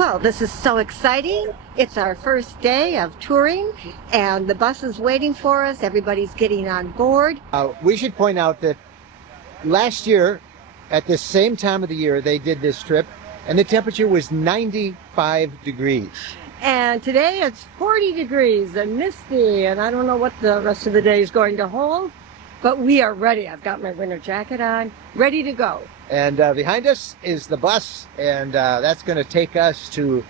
Well, this is so exciting. It's our first day of touring, and the bus is waiting for us. Everybody's getting on board. We should point out that last year, at the same time of the year, they did this trip, and the temperature was 95 degrees. And today it's 40 degrees and misty, and I don't know what the rest of the day is going to hold, but we are ready. I've got my winter jacket on, ready to go. And behind us is the bus, and that's going to take us to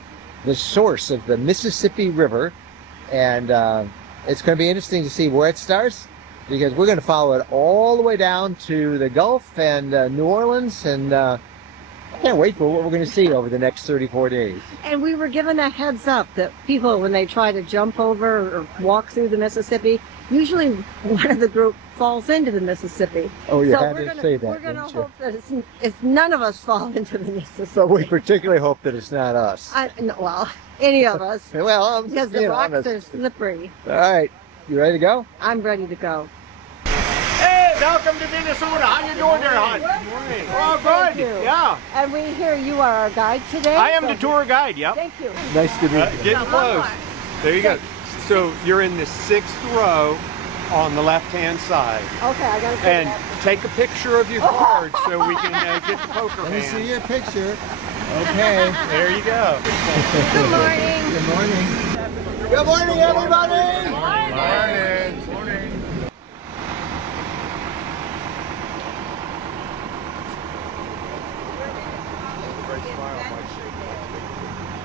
the source of the Mississippi River. And it's going to be interesting to see where it starts, because we're going to follow it all the way down to the Gulf and New Orleans, and I can't wait for what we're going to see over the next 34 days. And we were given a heads up that people, when they try to jump over or walk through the Mississippi, usually one of the group falls into the Mississippi. Oh, you so had to say that, we're going to didn't you? hope that it's none of us fall into the Mississippi. But we particularly hope that it's not us. No, well, any of us. Well, I'm because just the being rocks honest. are slippery. All right, you ready to go? I'm ready to go. Hey, welcome to Minnesota. How you doing there, hon? Good morning. Oh, Thank good. you. Yeah. And we hear you are our guide today. I am the tour guide, yep. Thank you. Nice to meet you. Getting close. There you go. So you're in the 6th row on the left-hand side. Okay, I got to And take a picture of your card so we can get the poker Let me see hand. your picture. Okay. There you go. Good morning. Good morning. Good morning, everybody. Morning.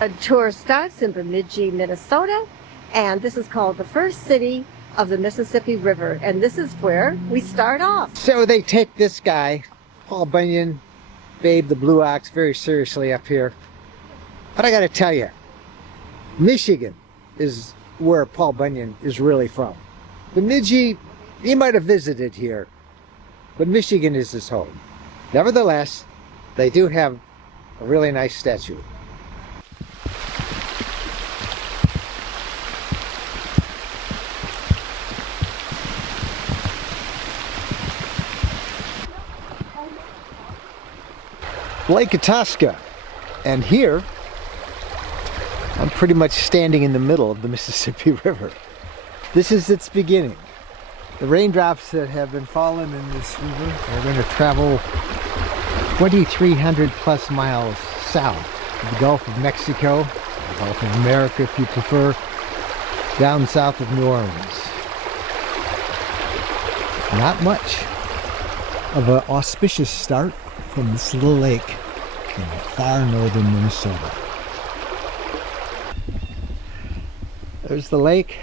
A tour starts in Bemidji, Minnesota, and this is called the first city of the Mississippi River, and this is where we start off. So they take this guy, Paul Bunyan, Babe the Blue Ox, very seriously up here. But I got to tell you, Michigan is where Paul Bunyan is really from. Bemidji, he might have visited here, but Michigan is his home. Nevertheless, they do have a really nice statue. Lake Itasca, and here I'm pretty much standing in the middle of the Mississippi River. This is its beginning. The raindrops that have been falling in this river are going to travel 2,300 plus miles south to the Gulf of Mexico, the Gulf of America if you prefer, down south of New Orleans. Not much of an auspicious start from this little lake in far northern Minnesota. There's the lake,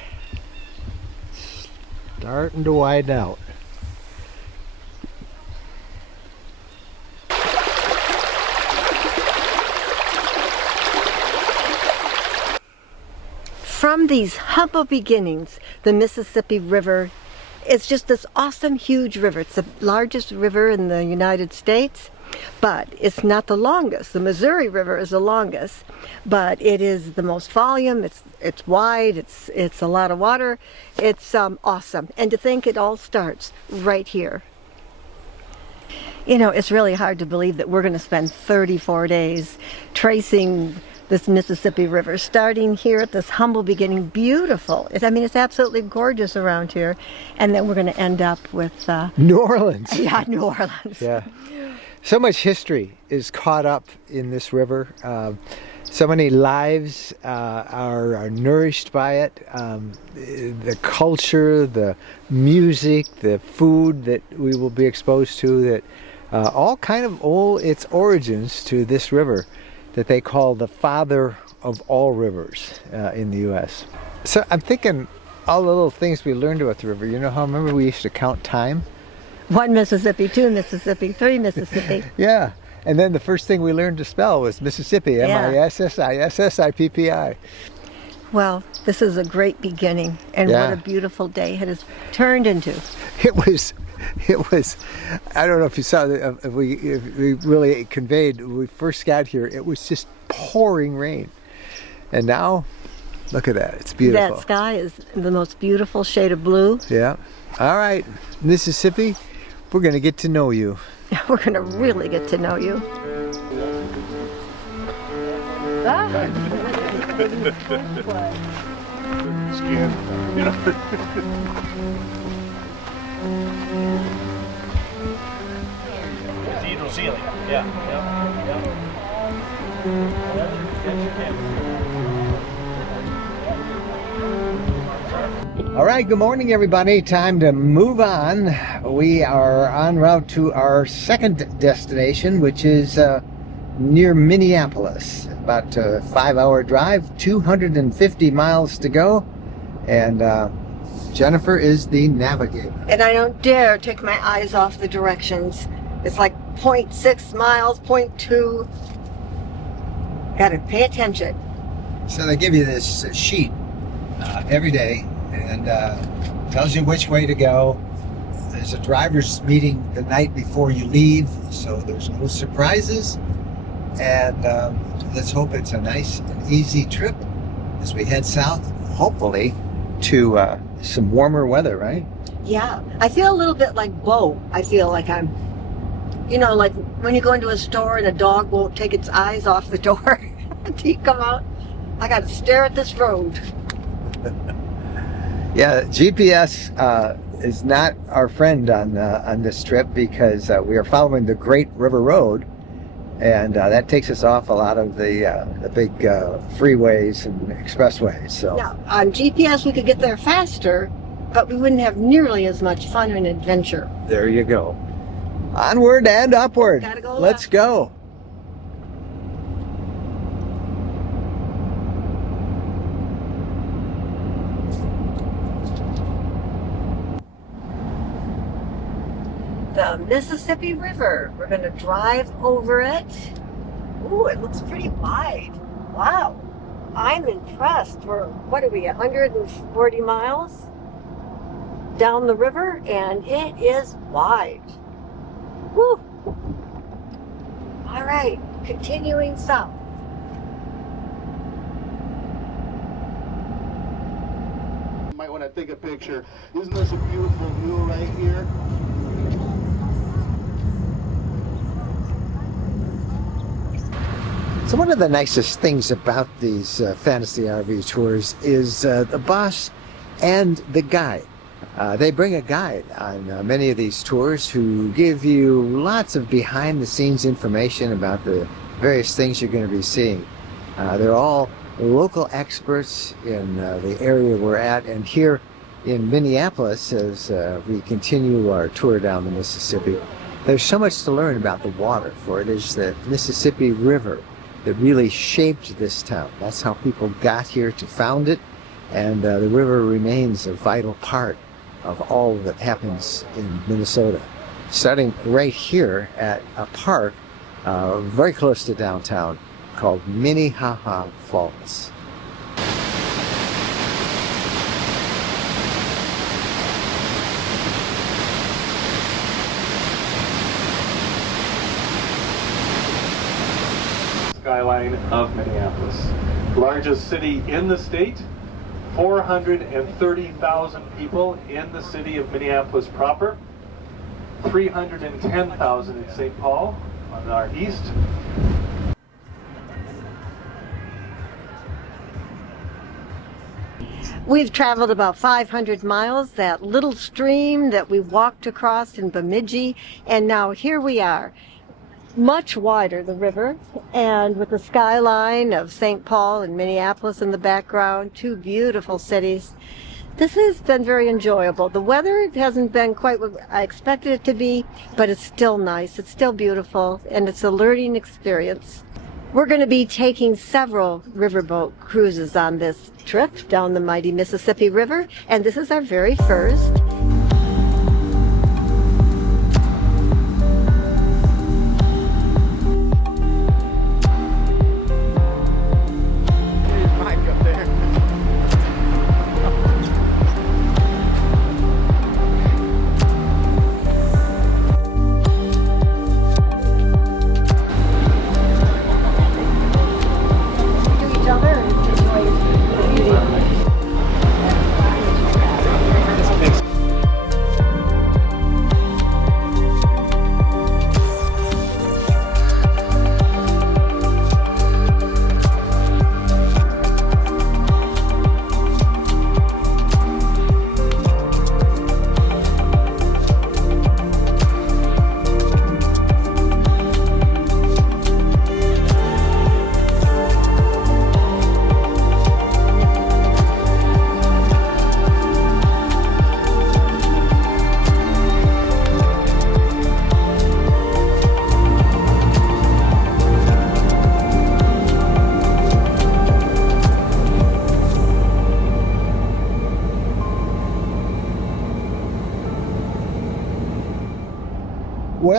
starting to widen out. From these humble beginnings, the Mississippi River is just this awesome, huge river. It's the largest river in the United States, but it's not the longest. The Missouri River is the longest, but it is the most volume. It's wide. It's a lot of water. It's awesome. And to think it all starts right here. You know, it's really hard to believe that we're going to spend 34 days tracing this Mississippi River, starting here at this humble beginning. Beautiful. I mean, it's absolutely gorgeous around here. And then we're going to end up with... New Orleans. Yeah, New Orleans. Yeah. So much history is caught up in this river. So many lives are nourished by it. The culture, the music, the food that we will be exposed to, that all kind of owe its origins to this river that they call the father of all rivers in the U.S. So I'm thinking all the little things we learned about the river. You know how, remember we used to count time? 1 Mississippi, 2 Mississippi, 3 Mississippi. Yeah. And then the first thing we learned to spell was Mississippi, M-I-S-S-I-S-S-I-P-P-I. Well, this is a great beginning, and what a beautiful day it has turned into. It was, I don't know if you saw, if we really conveyed, when we first got here, it was just pouring rain. And now, look at that, it's beautiful. That sky is the most beautiful shade of blue. Yeah. All right, Mississippi, we're going to get to know you. We're going to really get to know you. Skin, you know. Yeah. All right, good morning, everybody. Time to move on. We are en route to our second destination, which is near Minneapolis. About a 5-hour drive, 250 miles to go. And Jennifer is the navigator. And I don't dare take my eyes off the directions. It's like 0.6 miles, 0.2. Gotta pay attention. So they give you this sheet every day, and tells you which way to go. There's a driver's meeting the night before you leave, so there's no surprises. And let's hope it's a nice and easy trip as we head south, hopefully to some warmer weather, right? Yeah, I feel a little bit like Bo. I feel like I'm, you know, like when you go into a store and a dog won't take its eyes off the door until you come out. I got to stare at this road. Yeah, GPS is not our friend on this trip because we are following the Great River Road, and that takes us off a lot of the big freeways and expressways. So Now, on GPS, we could get there faster, but we wouldn't have nearly as much fun and adventure. there you go. Onward and upward. Gotta go Let's left. go. The Mississippi River. We're going to drive over it. Ooh, it looks pretty wide. Wow. I'm impressed. We're, what are we, 140 miles down the river, and it is wide. Woo. All right, continuing south. You might want to take a picture. Isn't this a beautiful view right here? So one of the nicest things about these fantasy RV tours is the bus and the guide. They bring a guide on many of these tours who give you lots of behind-the-scenes information about the various things you're going to be seeing. They're all local experts in the area we're at, and here in Minneapolis, as we continue our tour down the Mississippi, there's so much to learn about the water, for it is the Mississippi River that really shaped this town. That's how people got here to found it, and the river remains a vital part of all that happens in Minnesota. Starting right here at a park very close to downtown called Minnehaha Falls. Skyline of Minneapolis. Largest city in the state, 430,000 people in the city of Minneapolis proper, 310,000 in St. Paul on our east. We've traveled about 500 miles, that little stream that we walked across in Bemidji, and now here we are. Much wider, the river, and with the skyline of St. Paul and Minneapolis in the background, two beautiful cities. This has been very enjoyable. The weather hasn't been quite what I expected it to be, but it's still nice, it's still beautiful, and it's a learning experience. We're going to be taking several riverboat cruises on this trip down the mighty Mississippi River, and this is our very first.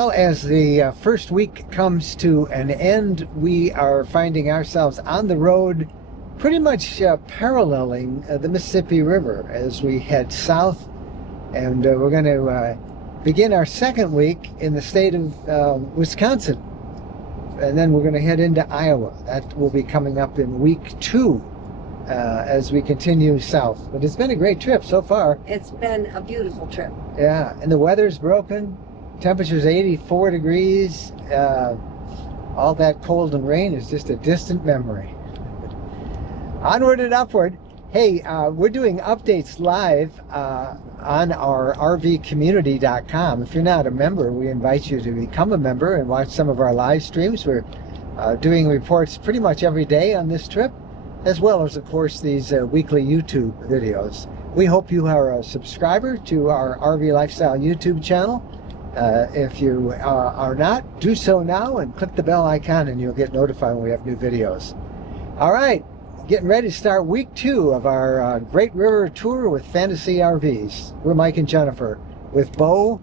Well, as the first week comes to an end, we are finding ourselves on the road pretty much paralleling the Mississippi River as we head south. And we're going to begin our second week in the state of Wisconsin. And then we're going to head into Iowa. That will be coming up in week 2 as we continue south. But it's been a great trip so far. It's been a beautiful trip. Yeah, and the weather's broken. Temperature's 84 degrees. All that cold and rain is just a distant memory. Onward and upward. Hey, we're doing updates live on our rvcommunity.com. If you're not a member, we invite you to become a member and watch some of our live streams. We're doing reports pretty much every day on this trip, as well as, of course, these weekly YouTube videos. We hope you are a subscriber to our RV Lifestyle YouTube channel. If you are not, do so now and click the bell icon and you'll get notified when we have new videos. All right, getting ready to start week 2 of our Great River Tour with Fantasy RVs. We're Mike and Jennifer with Bo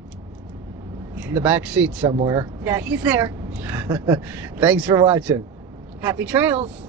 in the back seat somewhere. Yeah, he's there. Thanks for watching. Happy trails.